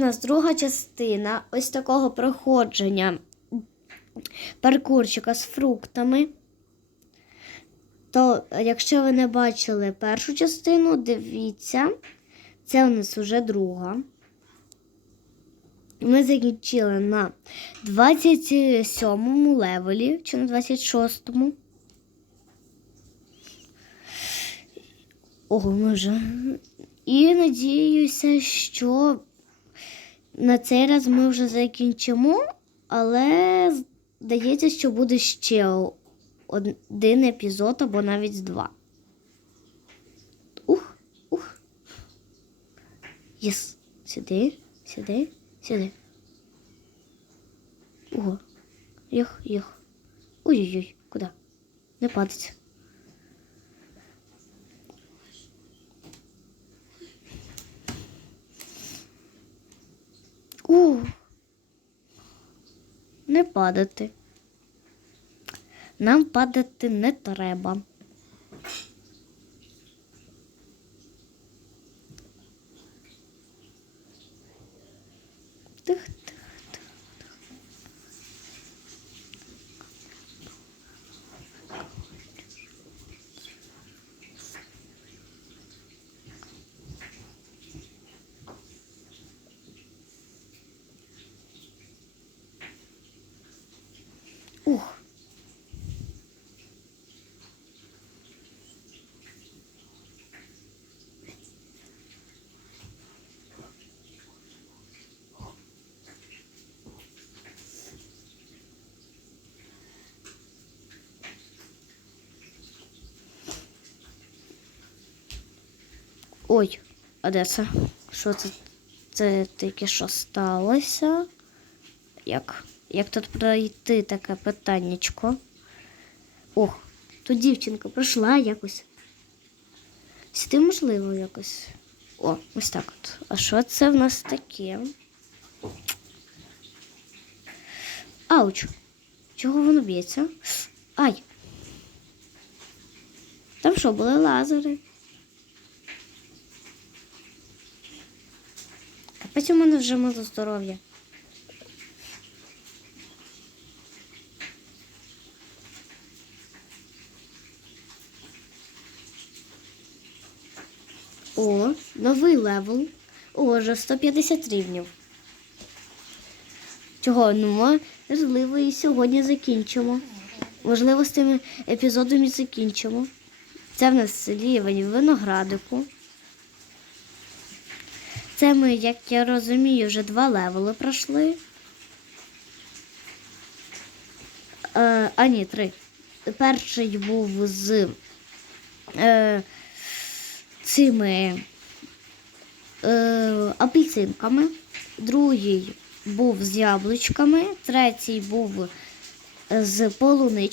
у нас друга частина ось такого проходження паркурчика з фруктами. То, якщо ви не бачили першу частину, дивіться, це у нас вже друга. Ми закінчили на 27 левелі чи на 26-му. Ого, ми вже. І надіюся, що на цей раз ми вже закінчимо, але здається, що буде ще один епізод або навіть два. Ух, ух. Єс. Сюди, сюди, сюди. Ого. Їх, їх. Ой-ой-ой, куди? Не падать. У. Не падати. Нам падати не треба. Тих, Ух. Ой, а де це? Що це? Це тільки що сталося? Як? Як тут пройти таке питаннячко? Ох, тут дівчинка пройшла якось. Сюди можливо якось. О, ось так от. А що це в нас таке? Ауч. Чого воно б'ється? Ай. Там що, були лазери? Капець у мене вже мало здоров'я. О, новий левел. О, вже 150 рівнів. Чого? Ну, можливо, і сьогодні закінчимо. Можливо, з тими епізодами закінчимо. Це в нас рівень виноградику. Це ми, як я розумію, вже два левели пройшли. Е, а ні, три. Перший був з е, цими е, апельсинками, другий був з яблучками, третій був з полуничками.